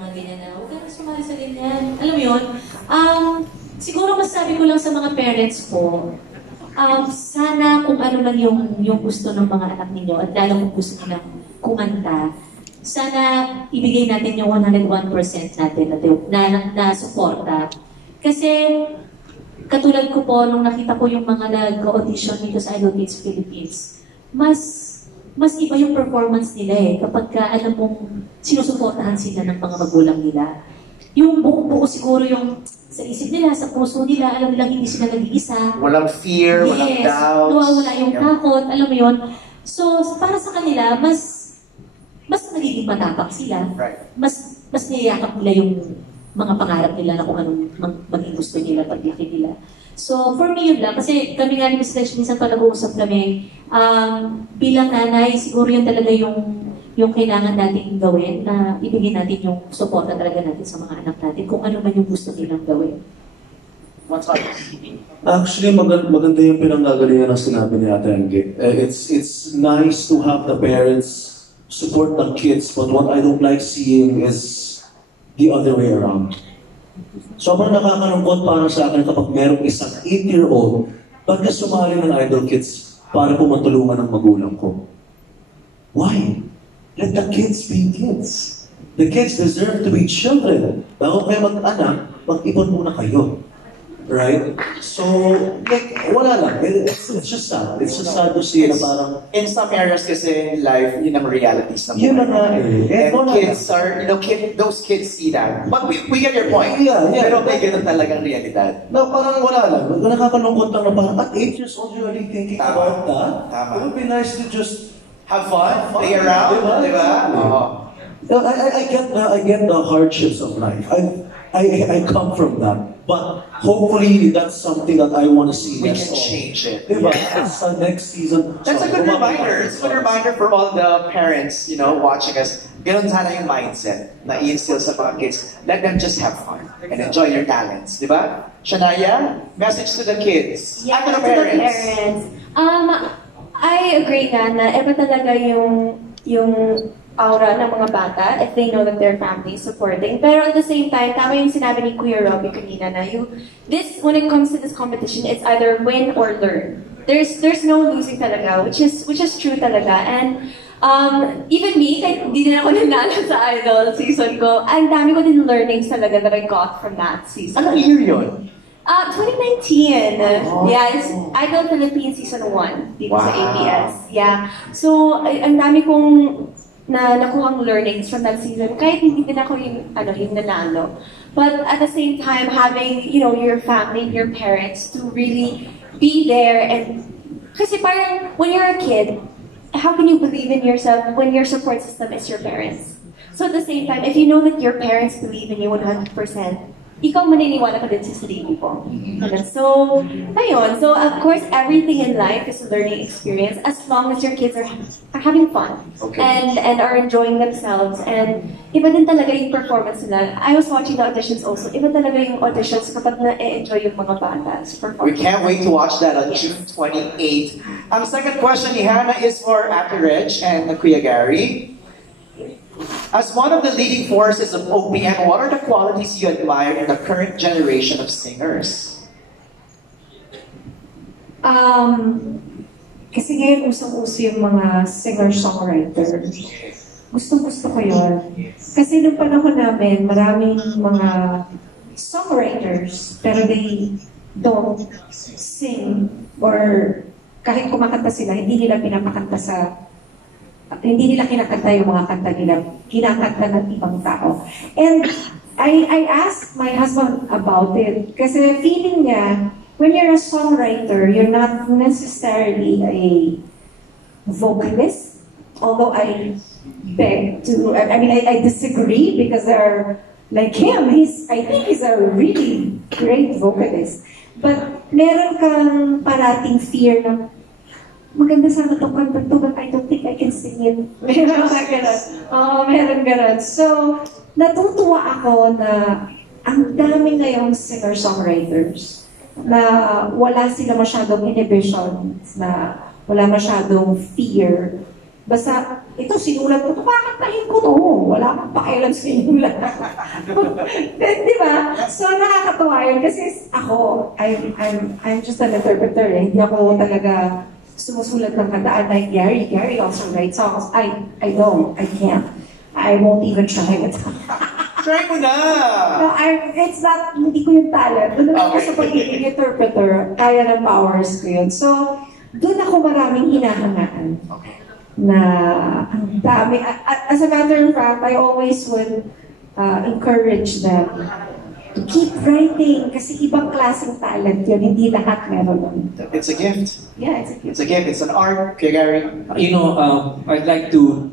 Mga ganyan na, huwag ka na sumali sa ganyan. Alam mo yun? Siguro masabi ko lang sa mga parents ko, sana kung ano man yung gusto ng mga anak ninyo at lalo kung gusto nilang kumanta, sana ibigay natin yung 101% natin na suporta. Kasi katulad ko po, nung nakita ko yung mga nag-audition dito sa Idol Kids Philippines, mas iba yung performance nila kapag alam mong sinusuportahan sila ng mga magulang nila. Yung buo-buo siguro yung sa isip nila, sa puso nila, alam nilang hindi sila nag-iisa. Walang fear, walang doubts. Wala yung takot, alam mo yun. So, para sa kanila, mas nagiging matapang sila. Right. Mas niyayakap nila yung mga pangarap nila na kung anong maging gusto nila, paglaki nila. So, for me yun lang, kasi kami nga ni Ms. Lesh, minsan pa nag-uusap kami, bilang nanay, siguro yun talaga yung kailangan natin gawin, na ibigay natin yung suporta talaga natin sa mga anak natin, kung ano man yung gusto nilang gawin. What's up? Actually, maganda yung pinanggagalingan ng sinabi ni Ate Angge. It's nice to have the parents support the kids, but what I don't like seeing is the other way around. Sobrang nakakalungkot para sa akin kapag merong isang 8-year-old ba't ka sumali ng Idol Kids para pumatulungan ng magulang ko? Why? Let the kids be kids. The kids deserve to be children. Bago kayo mag-anak, mag-ipon muna kayo. Right? So, like, wala lang. It's just sad. It's just sad to see na parang... In some areas kasi in life, yun ang realities na yun na nga eh. And kids are, those kids see that. But we get your point. Yeah. Pero may ganun talagang realidad. No, parang wala lang. Nakakalungkot lang na parang at 8 years old, you're already thinking about that. Tama. It would be nice to just have fun, play around, diba? I get the hardships of life. I come from that. But hopefully that's something that I want to see. We can change it. Diba? That's next season. That's a good reminder. It's a good reminder for all the parents, watching us. Ganun sana yung mindset na i-instill sa mga kids. Let them just have fun and enjoy their talents. Diba? Shania, message to the kids. Yeah, to the parents. I agree na iba talaga yung aura ng mga bata if they know that their family is supporting. Pero at the same time, tama yung sinabi ni Kuya Robbie kanina na when it comes to this competition, it's either win or learn. There's no losing talaga, which is true talaga. And even me, kahit di din ako nanalo sa Idol season ko, ang dami ko din learnings talaga that I got from that season. Anong year yun? 2019. Yeah, it's Idol Philippines Season 1 dito sa ABS. Yeah. So, ang dami kong nakuhang learnings from that season. Kahit hindi din ako yung nanalo. But at the same time, having, your family, your parents to really be there. And kasi parang, when you're a kid, how can you believe in yourself when your support system is your parents? So at the same time, if you know that your parents believe in you 100%, ikaw maniniwala ka din sa sarili mo. So, ayun. So, of course, everything in life is a learning experience as long as your kids are having fun and are enjoying themselves. And iba din talaga yung performance nila. I was watching the auditions also. Iba talaga yung auditions kapag na-enjoy yung mga bata. We can't wait to watch that on June 28. Ang second question ni Hannah is for Ate Reg and Kuya Gary. As one of the leading forces of OPM, what are the qualities you admire in the current generation of singers? Kasi ngayon usong-uso yung mga singer-songwriter. Gustong-gusto ko yun. Kasi nung panahon namin, maraming mga songwriters, pero they don't sing or kahit kumakanta sila, hindi nila kinakanta yung mga kanta nila, kinakanta ng ibang tao. And I asked my husband about it, kasi feeling niya, when you're a songwriter, you're not necessarily a vocalist, although I disagree, because there are, like him, I think he's a really great vocalist. But meron kang parating fear na, maganda sana itong kanta to, but I don't think I can sing it. Meron ganon. So, natutuwa ako na ang dami ngayong singer-songwriters na wala sila masyadong inhibitions, na wala masyadong fear Basta, ito sinulat ko, kakantahin ko to. Wala akong pakialam sa sinulat. Di ba? So, nakakatawa yun. Kasi ako, I'm just an interpreter. Hindi ako talaga sumusulat ng kanta. Like Gary. Gary also writes songs. I can't. I won't even try it. Try mo na! No, it's not, hindi ko yung talent. Doon ako sa pagiging interpreter, kaya ng powers ko yun. So, doon ako maraming hinahangaan. Na ang dami. As a matter of fact, I always would encourage them to keep writing kasi ibang klaseng talent yun. Hindi lahat meron nun. It's a gift. Yeah, it's a gift. It's a gift. It's an art. Kuya Gary? You know, I'd like to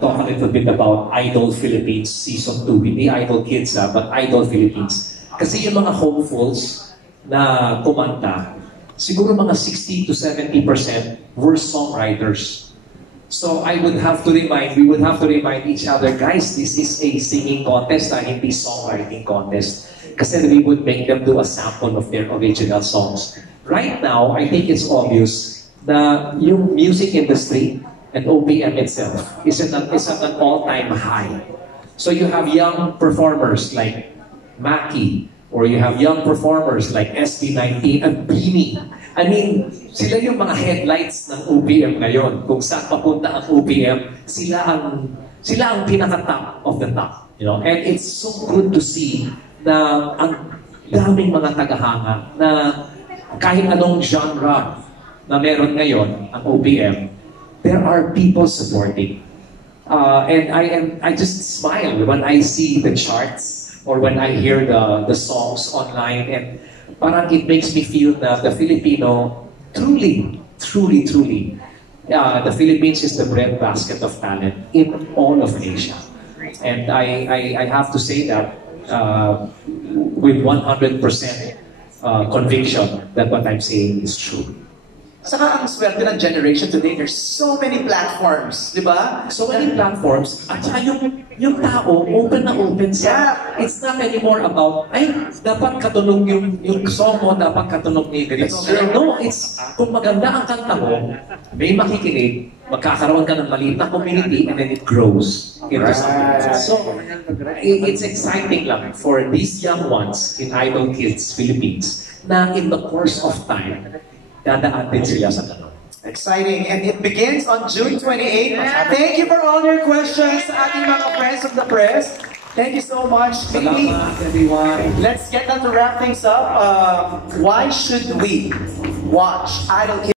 talk a little bit about Idol Philippines Season 2. Hindi Idol Kids, but Idol Philippines. Kasi yung mga hopefuls na kumanta, siguro mga 60 to 70% were songwriters. So we would have to remind each other, guys, this is a singing contest, hindi songwriting contest. Kasi we would make them do a sample of their original songs. Right now, I think it's obvious na yung music industry and OPM itself is at an all-time high. So you have young performers like Maki, or you have young performers like SB19 and Beanie. I mean, sila yung mga headlights ng OPM ngayon. Kung saan papunta ang OPM, sila ang pinaka-top of the top. You know? And it's so good to see na ang daming mga tagahanga na kahit anong genre na meron ngayon ang OPM, there are people supporting. And I just smile when I see the charts or when I hear the songs online, and parang it makes me feel that the Filipino, truly, the Philippines is the breadbasket of talent in all of Asia. And I have to say that with 100% conviction that what I'm saying is true. Saka ang swerte ng generation today, there's so many platforms, di ba? So many platforms, at saka yung tao, open na open sa, it's not anymore about, ay, dapat katunog yung song mo, dapat katunog ni ganito. No, it's, kung maganda ang kanta mo, may makikinig, magkakaroon ka ng maliit na community, and then it grows into something. So, it's exciting lang for these young ones in Idol Kids Philippines, na in the course of time, dadaan din sila sa tanong. Exciting. And it begins on June 28. Thank you for all your questions sa ating mga friends of the press. Thank you so much. Maybe, Everyone. let's get down to wrap things up. Why should we watch Idol Kids?